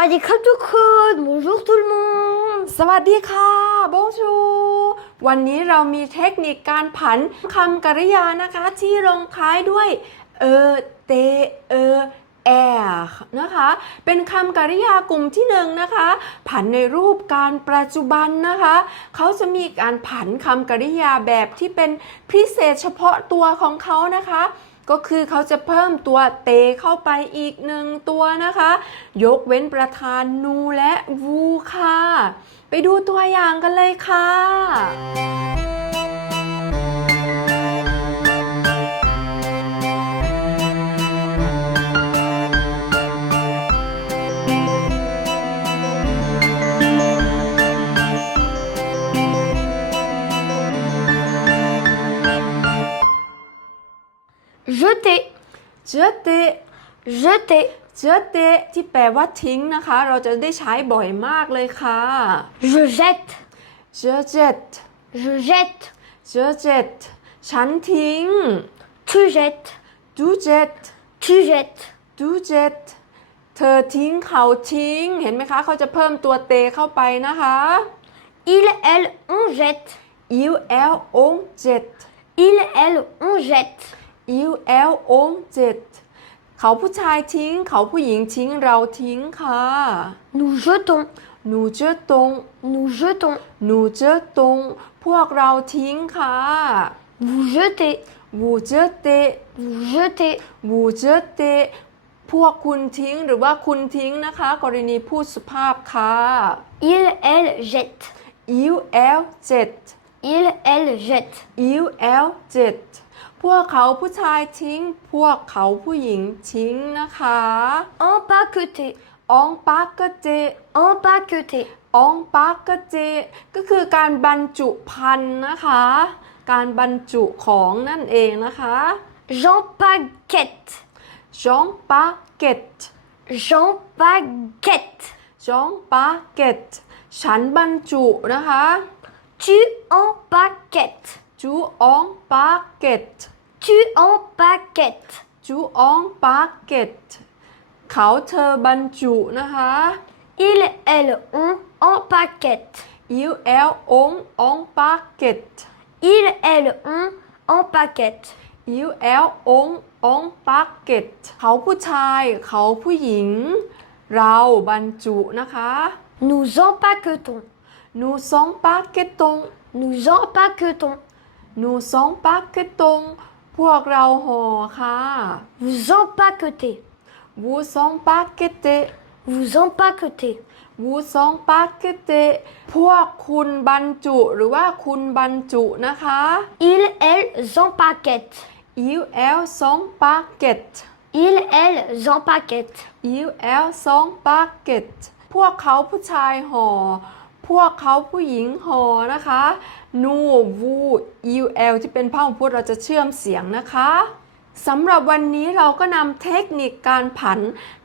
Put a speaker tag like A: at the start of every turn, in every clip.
A: วัสดีครับทุกคน Bonjour tout le monde
B: สวัสดีค่ะโบชู วันนี้เรามีเทคนิคการผันคำกริยานะคะ ที่ลงท้ายด้วย เออ เต เออแอนะคะ เป็นคำกริยากลุ่มที่หนึ่งนะคะ ผันในรูปการปัจจุบันนะคะ เขาจะมีการผันคำกริยาแบบที่เป็นพิเศษเฉพาะตัวของเขานะคะ ก็คือเขาจะเพิ่มตัวเตเข้าไปอีกหนึ่งตัวนะคะ ยกเว้นประธานนูและวูค่ะ ไปดูตัวอย่างกันเลยค่ะ
A: Jeter
B: เจอเต
A: Jeter
B: เจอเตที่แปลว่าทิ้งนะคะ เราจะได้ใช้บ่อยมากเลยค่ะ
A: Je jette
B: เจอเจ็ด
A: Je jette
B: เจอเจ็ดฉันทิ้ง
A: Tu jettes
B: ดูเจ็ด
A: Tu jettes
B: ดูเจ็ดเธอทิ้งเขาทิ้ง เห็นไหมคะ เขาจะเพิ่มตัวเตเข้าไปนะคะ
A: Il, elle, on jette
B: อิวแอลองเจ็ด
A: Il, elle, on jette
B: อิวแอลองเจ็ดเขาผู้ชายทิ้ง เขาผู้หญิงทิ้งเราทิ้งค่ะ
A: Nous jetons
B: หนูเจอตรง
A: Nous jetons
B: หนูเจอตรงพวกเราทิ้งค่ะ
A: Vous jetez
B: วูเจอเต
A: Vous jetez
B: วูเจอเตพวกคุณทิ้งหรือว่าคุณทิ้งนะคะ กรณีพูดสุภาพค่ะ
A: Il, elle, jette
B: อิวแอลเจ็ด
A: Il, elle, jette
B: อิวแอลเจ็ด พวกเขาผู้ชายทิ้ง พวกเขาผู้หญิงทิ้งนะคะ
A: Empaqueter
B: อองปากกะเจ
A: Empaqueter
B: อองปากกะเจ ก็คือการบรรจุพันธุ์นะคะ การบรรจุของนั่นเองนะคะ
A: J'empaquette
B: จองปาเกต
A: J'empaquette
B: จองปาเกตฉันบรรจุนะคะ
A: Tu empaquettes
B: จูอองปาเกต
A: Tu empaquettes
B: จูอองปาเกต เขาเธอบรรจุนะคะ
A: Il, elle, on empaquette
B: อิวแอลองอองปาเกต
A: Il, elle, on empaquette
B: อิวแอลองอองปาเกต เขาผู้ชายเขาผู้หญิง เราบรรจุนะคะ
A: Nous empaquetons
B: หนูสองปาเกตง
A: Nous empaquetons
B: หนูสองปาเกตงพวกเราห่อค่ะ
A: Vous empaquetez
B: วูสองปาเกเต
A: Vous empaquetez
B: วูสองปาเกเตพวกคุณบรรจุหรือว่าคุณบรรจุนะคะ
A: Il, elles empaquettent
B: อิวแอลสองปาเกต
A: Il, elles empaquettent
B: อิวแอลสองปาเกตพวกเขาผู้ชายห่อ พวกเขาผู้หญิงหอนะคะ นูวูอิวแอลที่เป็นพหูพจน์เราจะเชื่อมเสียงนะคะสำหรับวันนี้เราก็นำเทคนิคการผัน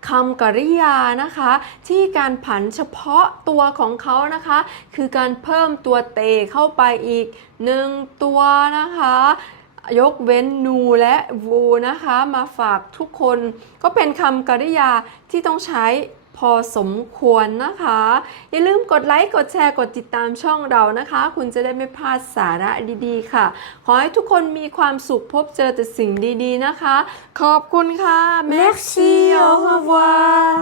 B: คำกริยานะคะ ที่การผันเฉพาะตัวของเขานะคะ คือการเพิ่มตัวเตเข้าไปอีกหนึ่งตัวนะคะ ยกเว้นนูและวูนะคะ มาฝากทุกคนก็เป็นคำกริยาที่ต้องใช้ พอสมควรนะคะ อย่าลืมกดไลค์ กดแชร์ กดติดตามช่องเรานะคะ คุณจะได้ไม่พลาดสาระดีๆ ค่ะ ขอให้ทุกคนมีความสุขพบเจอแต่สิ่งดีๆนะคะ ขอบคุณค่ะ
A: Merci, au revoir